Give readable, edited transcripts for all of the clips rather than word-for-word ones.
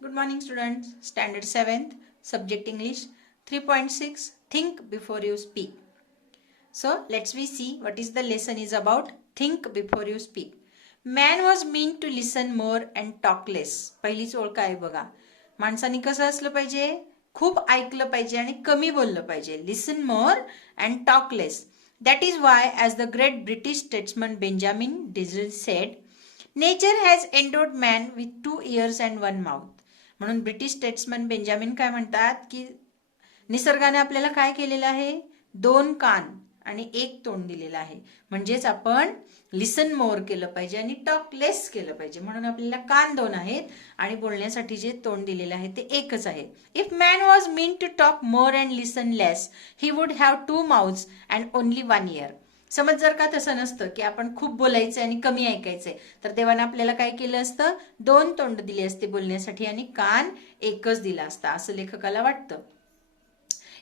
Good morning students. Standard 7th, subject English 3.6, think before you speak. So let's we see what is the lesson is about. Think before you speak. Man was meant to listen more and talk less. पहिलीच ओळ काय बघा. माणसाने कसं असलं पाहिजे, खूप ऐकलं पाहिजे आणि कमी बोललं पाहिजे. Listen more and talk less. That is why, as the great British statesman Benjamin Disraeli said, nature has endowed man with 2 ears and 1 mouth. म्हणून ब्रिटिश स्टेट्समन बेंजामिन काय म्हणतात की निसर्गाने आपल्याला काय केलेलं आहे, 2 कान आणि 1 तोंड दिलेलं आहे. म्हणजेच आपण लिसन मोर केलं पाहिजे आणि टॉक लेस केलं पाहिजे. म्हणून आपल्याला कान 2 आहेत आणि बोलण्यासाठी जे तोंड दिलेलं आहे ते एकच आहे. If man was mean to talk more and listen less, he would have 2 mouths and only 1 ear. समज जर का तसं नसतं की आपण खूप बोलायचं आणि कमी ऐकायचंय, तर देवाने आपल्याला काय केलं असतं, 2 तोंड दिली असते बोलण्यासाठी आणि कान एकच दिला असता, असं लेखकाला वाटतं.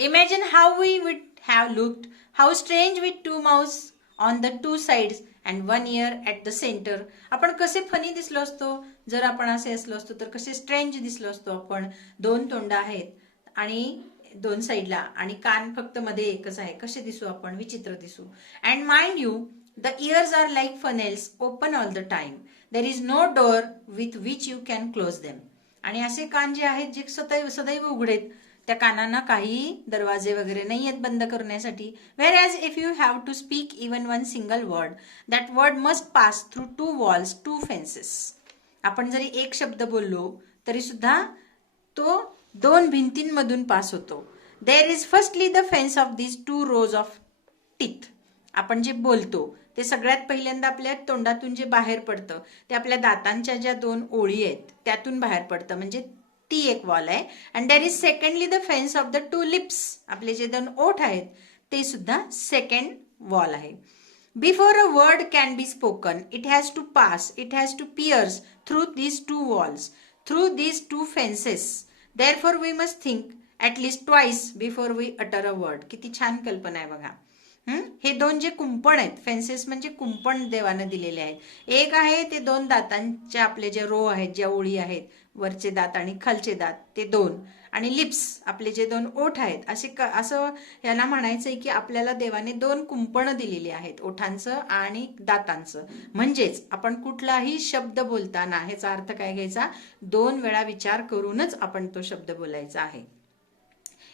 Imagine how we would have looked, how strange with 2 mouths on the 2 sides and 1 ear at the center. आपण कसे फनी दिसलो असतो जर आपण असे असलो असतो, तर कसे स्ट्रेंज दिसलो असतो आपण. 2 तोंड आहेत आणि 2 साईडला आणि कान फक्त मध्ये एकच आहे. कसे दिसू आपण, विचित्र दिसू. And mind you, the ears are like funnels open all the time. There is no door with which you can close them. आणि असे कान जे आहेत जे सदैव उघडेत, त्या कानांना काही दरवाजे वगैरे नाही आहेत बंद करण्यासाठी. Where as if you have to speak even 1 single word, that word must pass through 2 walls, 2 fences. आपण जरी एक शब्द बोललो तरी सुद्धा तो 2 भिंतींमधून पास होतो. There is firstly the fence of this 2 rows of teeth. आपण जे बोलतो ते सगळ्यात पहिल्यांदा आपल्या तोंडातून जे बाहेर पडतं ते आपल्या दातांच्या ज्या 2 ओळी आहेत त्यातून बाहेर पडतं, म्हणजे ती एक वॉल आहे. And there is secondly the fence of the 2 lips. आपले जे 2 ओठ आहेत ते सुद्धा सेकंड वॉल आहे. Before a word can be spoken, it has to pass, it has to pierce through these 2 walls, through these 2 fences. Therefore, we must think at least twice before we utter a word. किती छान कल्पना आहे बघा. हे 2 जे कुंपण आहेत, फेन्सेस म्हणजे कुंपण देवानं दिलेले आहेत. एक आहे ते 2 दातांचे आपले जे रो आहेत, ज्या ओळी आहेत, वरचे दात आणि खालचे दात ते 2, आणि लिप्स आपले जे 2 ओठ आहेत. असं याला म्हणायचंय की आपल्याला देवाने 2 कुंपणं दिलेली आहेत, ओठांचं आणि दातांचं. म्हणजेच आपण कुठलाही शब्द बोलताना ह्याचा अर्थ काय घ्यायचा, 2 वेळा विचार करूनच आपण तो शब्द बोलायचा आहे.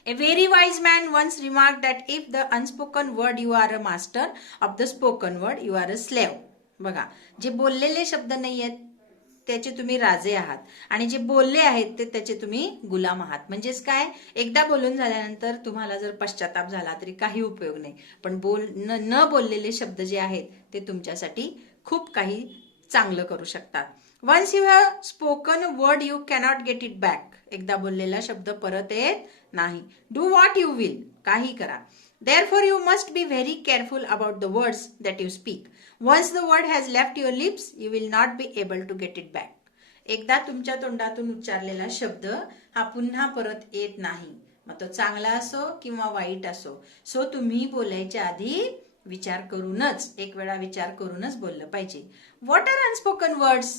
A very wise man once remarked that if the unspoken word you are a master, of the spoken word you are a slave. बघा, जे बोललेले शब्द नाही आहेत त्याचे तुम्ही राजे आहात आणि जे बोलले आहेत ते त्याचे तुम्ही गुलाम आहात. म्हणजेच काय, एकदा बोलून झाल्यानंतर तुम्हाला जर पश्चाताप झाला तरी काही उपयोग नाही, पण न बोललेले शब्द जे आहेत ते तुमच्यासाठी खूप काही चांगलं करू शकतात. Once you have spoken word you cannot get it back. एकदा बोललेला शब्द परत येत नाही. डू व्हॉट यू विल, काही करा. Therefore, you must be very careful about the words that you speak. Once the word has left your lips, you will not be able to get it back. एकदा तुमच्या तोंडातून उच्चारलेला शब्द हा पुन्हा परत येत नाही, मग तो चांगला असो किंवा वाईट असो. सो तुम्ही बोलायच्या आधी विचार करूनच, एक वेळा विचार करूनच बोललं पाहिजे. What are unspoken words?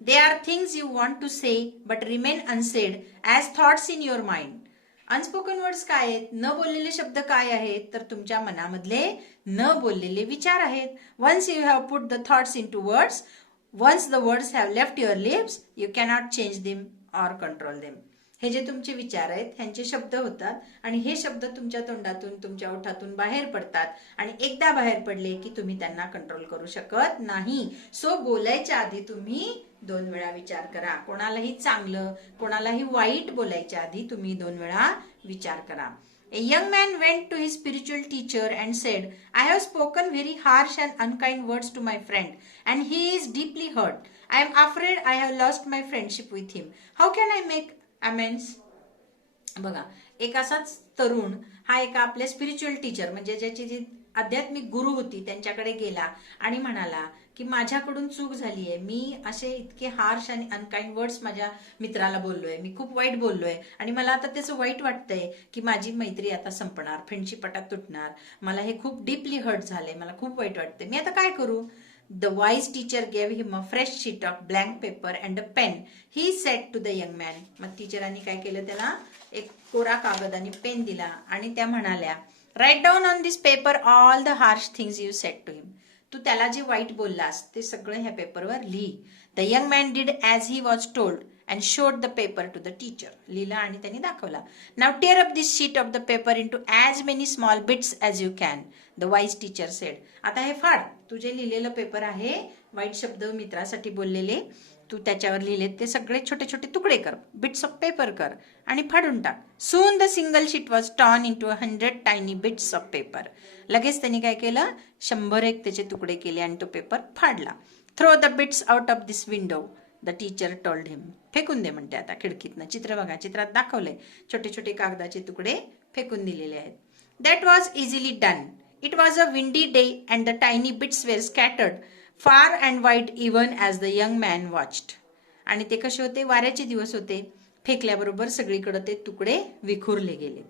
They are things you want to say but remain unsaid as thoughts in your mind. Unspoken words काय आहेत, न बोललेले शब्द काय आहेत, तर तुमच्या मनामधले न बोललेले विचार आहेत. Once you have put the thoughts into words, once the words have left your lips, you cannot change them or control them. हे जे तुमचे विचार आहेत ह्यांचे शब्द होतात आणि हे शब्द तुमच्या तोंडातून, तुमच्या ओठातून बाहेर पडतात आणि एकदा बाहेर पडले की तुम्ही त्यांना कंट्रोल करू शकत नाही. सो बोलायच्या आधी तुम्ही 2 वेळा विचार करा. कोणालाही चांगलं कोणालाही वाईट बोलायच्या आधी तुम्ही 2 वेळा विचार करा. A young man went to his spiritual teacher and said, I have spoken very harsh and unkind words to my friend and he is deeply hurt. I am afraid I have lost my friendship with him. How can I make amends? बघा, एक असाच तरुण हा एका आपल्या spiritual teacher म्हणजे ज्याची जी आध्यात्मिक गुरु होती त्यांच्याकडे गेला आणि म्हणाला की माझ्याकडून चूक झाली आहे, मी असे इतके हार्श आणि अनकाइंड वर्ड्स माझ्या मित्राला बोललोय, मी खूप वाईट बोललोय आणि मला आता त्याचं वाईट वाटतंय की माझी मैत्री आता संपणार, फ्रेंडशिप आता तुटणार, मला हे खूप डीपली हर्ट झालंय, मला खूप वाईट वाटतंय, मी आता काय करू. The wise teacher gave him a fresh sheet of blank paper and a pen. He said to the young man. मग टीचरांनी काय केलं, त्याला एक कोरा कागद आणि पेन दिला आणि त्या म्हणाल्या, write down on this paper all the harsh things you said to him. तू त्याला जे वाईट बोललास ते सगळं ह्या पेपरवर लिही. The young man did as he was told and showed the paper to the teacher. लिहिला आणि त्यांनी दाखवला. Now tear up this sheet of the paper into as many small bits as you can, the wise teacher said. आता हे फाड, तुझे लिहिलेलं paper आहे, वाईट शब्द मित्रासाठी बोललेले तू त्याच्यावर लिहिले ते सगळे छोटे छोटे तुकडे कर, बिट्स ऑफ पेपर कर आणि फाडून टाक. Soon the single sheet was torn into 100 tiny bits of paper. लगेच त्यांनी काय केलं, 100 त्याचे तुकडे केले आणि तो पेपर फाडला. Throw the bits out of this window, the teacher told him. फेकून दे म्हणते आता खिडकीतनं. चित्र बघा, चित्रात दाखवलंय छोटे छोटे कागदाचे तुकडे फेकून दिलेले आहेत. That was easily done. It was a windy day and the tiny bits were scattered far and wide even as the young man watched. आणि ते कसे होते, वाऱ्याचे दिवस होते. फेकल्याबरोबर सगळीकडे ते तुकडे विखुरले गेले.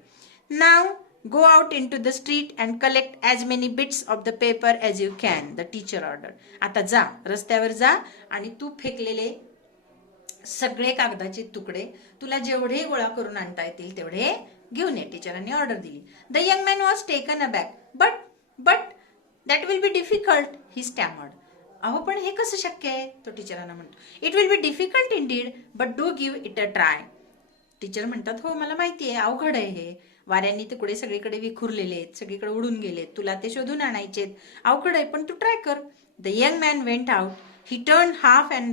Now go out into the street and collect as many bits of the paper as you can, the teacher order. आता जा, रस्त्यावर जा आणि तू फेकलेले सगळे कागदाचे तुकडे तुला जेवढे गोळा करून आणता येतील तेवढे घेऊन ये, टीचरांनी ऑर्डर दिली. The young man was taken aback. But that will be difficult, he stammered. अहो पण हे कसं शक्य आहे, तो टीचरांना म्हणतो. It will be difficult indeed but do give it a try. Teacher म्हणतात, हो मला माहिती आहे, अवघड आहे हे. वाऱ्यांनी तुकडे सगळीकडे विखुरलेले आहेत, सगळीकडे उडून गेलेत, तुला ते शोधून आणायचेत, अवघड आहे, पण तू ट्राय कर. The young man went out. He turned half an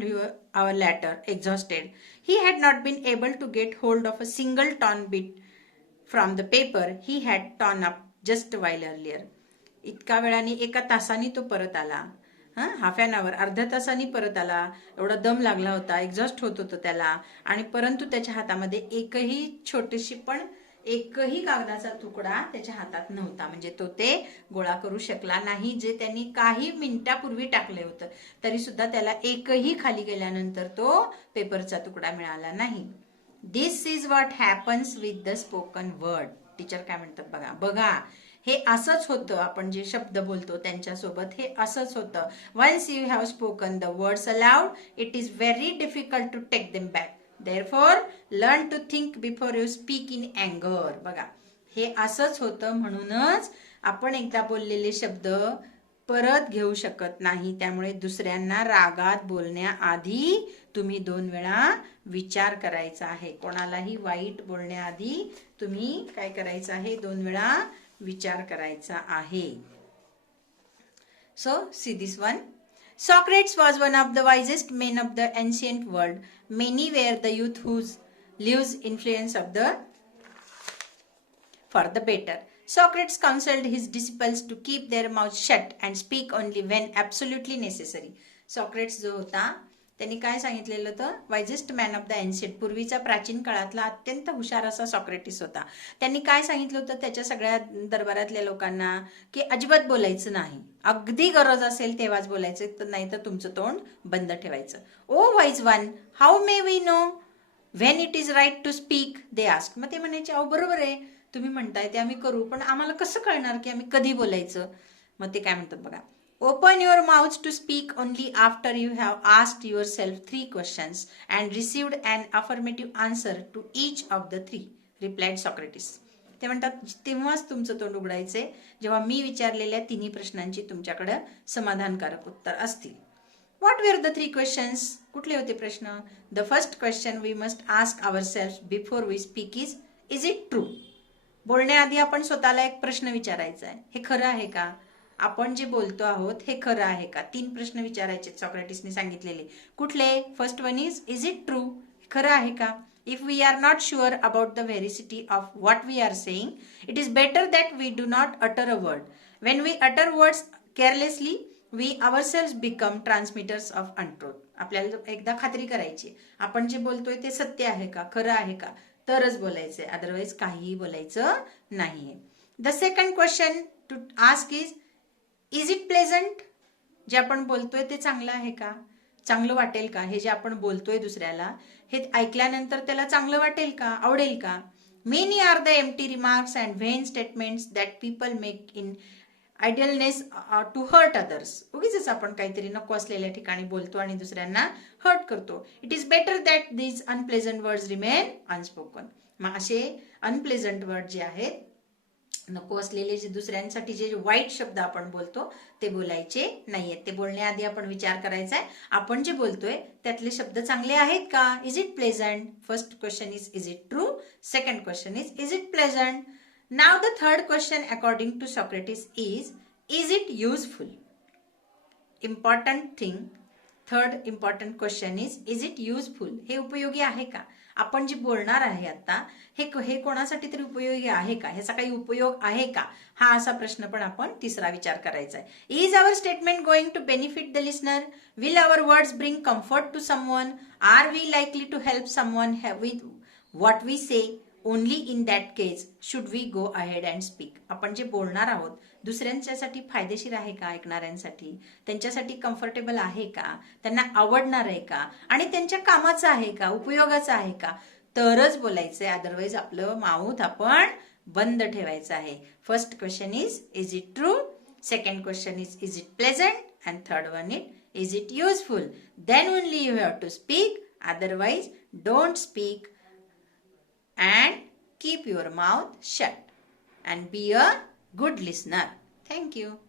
hour later, exhausted. He had not been able to get hold of a single torn bit from the paper he had torn up just a while earlier. इतका वेळाने, एका तासाने तो परत आला. Half an hour, अर्ध्या तासाने परत आला. एवढा दम लागला होता, एक्झॉस्ट होत होतं त्याला, आणि परंतु त्याच्या हातामध्ये एकही छोटीशी पण एकही कागदाचा तुकडा त्याच्या हातात नव्हता. म्हणजे तो ते गोळा करू शकला नाही, जे त्यांनी काही मिनिटापूर्वी टाकले होतं. तरी सुद्धा त्याला एकही खाली गेल्यानंतर तो पेपरचा तुकडा मिळाला नाही. This is what happens with the spoken word. Teacher काय म्हणतात बघा, हे असंच होतं, आपण जे शब्द बोलतो त्यांच्यासोबत हे असंच होतं. Once you have spoken the words aloud, it is very difficult to take them back. Therefore, learn to think before you speak in anger. बघा, हे असंच होतं, म्हणूनच आपण एकदा बोललेले शब्द परत घेऊ शकत नाही. त्यामुळे दुसऱ्यांना रागात बोलण्याआधी तुम्ही 2 वेळा विचार करायचा आहे. कोणालाही वाईट बोलण्याआधी तुम्ही काय करायचं आहे, 2 वेळा विचार करायचा आहे. So, see this one. Socrates was one of the wisest men of the ancient world. Many were the youth whose lives influence of the for the better. Socrates counseled his disciples to keep their mouths shut and speak only when absolutely necessary. Socrates जो होता त्यांनी काय सांगितलेलं होतं, वायजेस्ट man of the ancient, पूर्वीचा प्राचीन काळातला अत्यंत हुशार असा सॉक्रेटिस होता. त्यांनी काय सांगितलं होतं त्याच्या सगळ्या दरबारातल्या लोकांना, की अजिबात बोलायचं नाही, अगदी गरज असेल तेव्हाच बोलायचं, नाही तर तुमचं तोंड बंद ठेवायचं. Oh wise one, how may we know when it is right to speak, they asked. मग ते म्हणायचे, अहो बरोबर आहे, तुम्ही म्हणताय ते आम्ही करू, पण आम्हाला कसं कळणार की आम्ही कधी बोलायचं. मग ते काय म्हणतात बघा, open your mouth to speak only after you have asked yourself 3 questions and received an affirmative answer to each of the 3, replied Socrates. ते म्हणतात तेव्हाच तुमचं तोंड उघडायचे जेव्हा मी विचारलेल्या 3 प्रश्नांची तुमच्याकडे समाधानकारक उत्तर असतील. What were the 3 questions? कुठले होते प्रश्न? The first question we must ask ourselves before we speak is it true? बोलण्याआधी आपण स्वतःला एक प्रश्न विचारायचा आहे, हे खरं आहे का? आपण जे बोलतो आहोत हे खरं आहे का? 3 प्रश्न विचारायचे सॉक्रेटिसने सांगितलेले. कुठले? First one is it true? खरं आहे का? If we are not sure about the veracity of what we are saying, it is better that we do not utter a word. When we utter words carelessly, we ourselves become transmitters of untruth. आपल्याला एकदा खात्री करायची, आपण जे बोलतोय ते सत्य आहे का, खरं आहे का, तरच बोलायचंय, अदरवाईज काहीही बोलायचं नाहीये. The second question to ask is it pleasant? जे आपण बोलतोय ते चांगलं आहे का, चांगलं वाटेल का? हे जे आपण बोलतोय दुसऱ्याला, हे ऐकल्यानंतर त्याला चांगलं वाटेल का, आवडेल का? Many are the empty remarks and vain statements that people make in idleness to hurt others. उगीच आपण काहीतरी नको असलेल्या ठिकाणी बोलतो आणि दुसऱ्यांना हर्ट करतो. It is better that these unpleasant words remain unspoken. मग असे अनप्लेझंट वर्ड जे आहेत, नको असलेले जे दुसऱ्यांसाठी जे वाईट शब्द आपण बोलतो ते बोलायचे नाहीयेत. ते बोलण्याआधी आपण विचार करायचा आहे आपण जे बोलतोय त्यातले शब्द चांगले आहेत का. Is it pleasant. First question is it true. Second question is it pleasant. Now the third question according to Socrates is it useful. Important thing, third important question is it useful. हे उपयोगी आहे का. आपण जे बोलणार आहे आता हे कोणासाठी तरी उपयोगी आहे का, ह्याचा काही उपयोग आहे का, हा असा प्रश्न पण आपण तिसरा विचार करायचा आहे. Is our statement going to benefit the listener. Will our words bring comfort to someone. Are we likely to help someone with what we say. Only in that case should we go ahead and speak. आपण जे बोलणार आहोत दुसऱ्यांच्यासाठी फायदेशीर आहे का, ऐकणाऱ्यांसाठी त्यांच्यासाठी comfortable आहे का, त्यांना आवडणार आहे का आणि त्यांच्या कामाचं आहे का, उपयोगाचं आहे का, तरच बोलायचंय. अदरवाईज आपलं माउथ आपण बंद ठेवायचं आहे. First question is it true. Second question is it pleasant. And third one is it useful. Then only you have to speak. Otherwise don't speak and keep your mouth shut and be a good listener. Thank you.